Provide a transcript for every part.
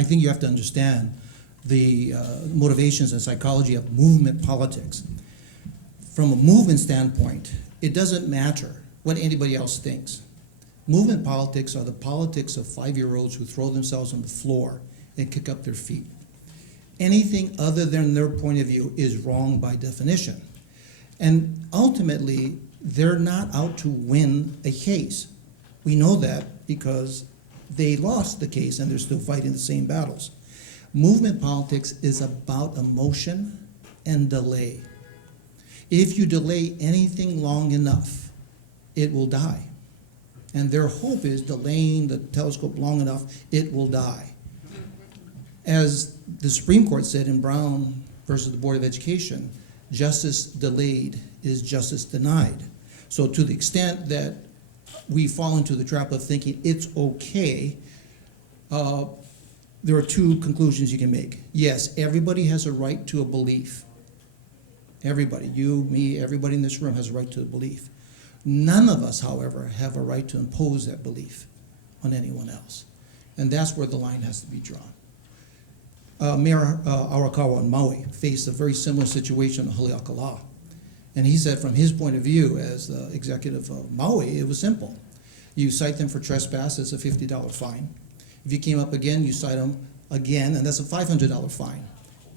I think you have to understand the motivations and psychology of movement politics. From a movement standpoint, it doesn't matter what anybody else thinks. Movement politics are the politics of 5-year-olds who throw themselves on the floor and kick up their feet. Anything other than their point of view is wrong by definition. And ultimately, they're not out to win a case. We know that because they lost the case and they're still fighting the same battles. Movement politics is about emotion and delay. If you delay anything long enough, it will die. And their hope is delaying the telescope long enough, it will die. As the Supreme Court said in Brown versus the Board of Education, justice delayed is justice denied. So to the extent that we fall into the trap of thinking it's okay, there are two conclusions you can make. Yes, everybody has a right to a belief. Everybody, you, me, everybody in this room has a right to a belief. None of us, however, have a right to impose that belief on anyone else. And that's where the line has to be drawn. Mayor Arakawa on Maui faced a very similar situation in Haleakala. And he said from his point of view as the executive of Maui, it was simple. You cite them for trespass, it's a $50 fine. If you came up again, you cite them again, and that's a $500 fine.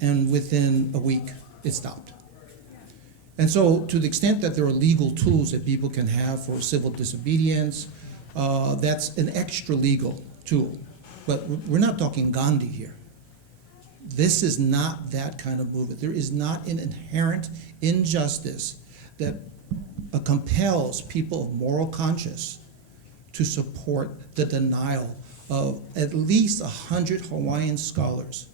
And within a week, it stopped. And so to the extent that there are legal tools that people can have for civil disobedience, that's an extra legal tool. But we're not talking Gandhi here. This is not that kind of movement. There is not an inherent injustice that compels people of moral conscience to support the denial of at least 100 Hawaiian scholars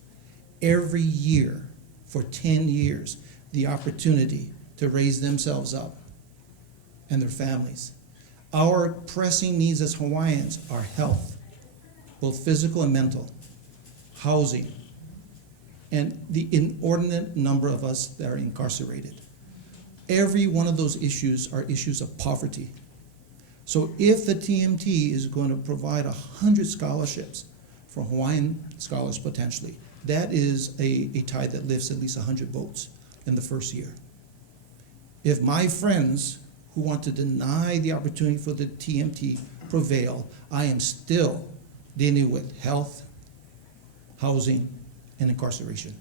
every year for 10 years the opportunity to raise themselves up and their families. Our pressing needs as Hawaiians are health, both physical and mental, housing, and the inordinate number of us that are incarcerated. Every one of those issues are issues of poverty. So if the TMT is going to provide 100 scholarships for Hawaiian scholars potentially, that is a tide that lifts at least 100 boats in the first year. If my friends who want to deny the opportunity for the TMT prevail, I am still dealing with health, housing, and incarceration.